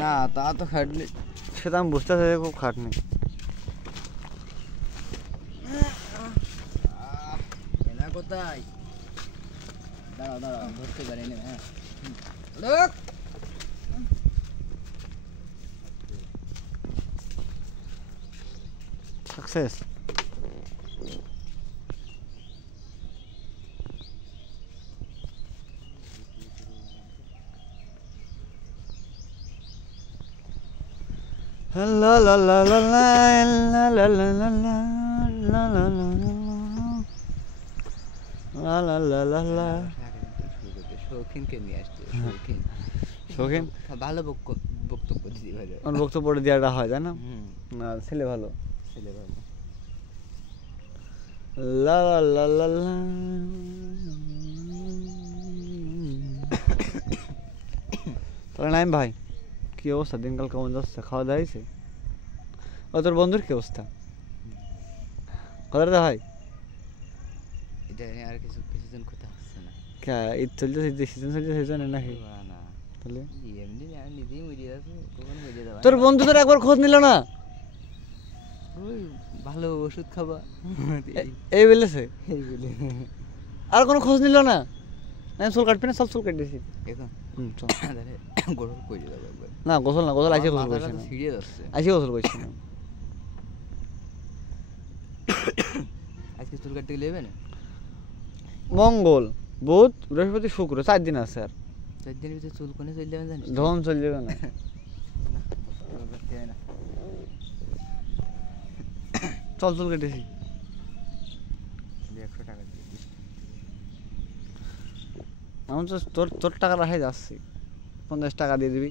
না তা তো খাটনি, সেটা আমি বুঝতে চাই খুব খাটনি। এলা কোথায়? দাঁড়াও দাঁড়াও, ধরতে পারি না। হ্যাঁ success. La la la la la la la la la la la la la la la la la। শৌখিনকে নিয়ে আসছে। শৌখিন শৌখিন ভালো বক্তব্য দিতে পারে। আমার বক্তব্য দেওয়াটা হয় তাই না? না ছেলে ভালো, ছেলে ভালো। লা লা লা লা লা। তাহলে নাইম ভাই কি অবস্থা, দিনকাল কেমন যাচ্ছে? খাওয়া দাওয়া হয়েছে? ও তোর বন্ধুর কি অবস্থা? কথা ভাই এটা নিয়ে আর কিছুদিন কথা হচ্ছে না। কে ঈদ চলছে, ঈদ সিজন চলছে সেই জন্য নাকি? না তাহলে এমনি আমি নিজেই মরে যাচ্ছি, কখন মরে যাবো। তোর বন্ধু তোর একবার খোঁজ নিল না? ওই ভালো ওষুধ খাবা এই বলেছে, এই বলে। আর কোনো খোঁজ নিল না? আমি চুল কাটবি না? সব চুল কেটে দিয়েছি এখন চল। গোসল করে যাবো একবার। না গোসল না, গোসল আইসে গোসল করছি না, ছিঁড়ে যাচ্ছে। আইসে গোসল করছি না। আজকে চুল কাটতে গেলে না? মঙ্গল বুধ বৃহস্পতি শুক্র 4 দিন আছে। আর 4 দিনের ভিতরে চুল কোনে চলে যাবেন জানিস? ধন চলে যাবে না। চল চুল কেটেছি। 100 টাকা দিয়ে দিস। আমি তো তোর টাকা রাখাই যাচ্ছি, 50 টাকা দিয়ে দিবি।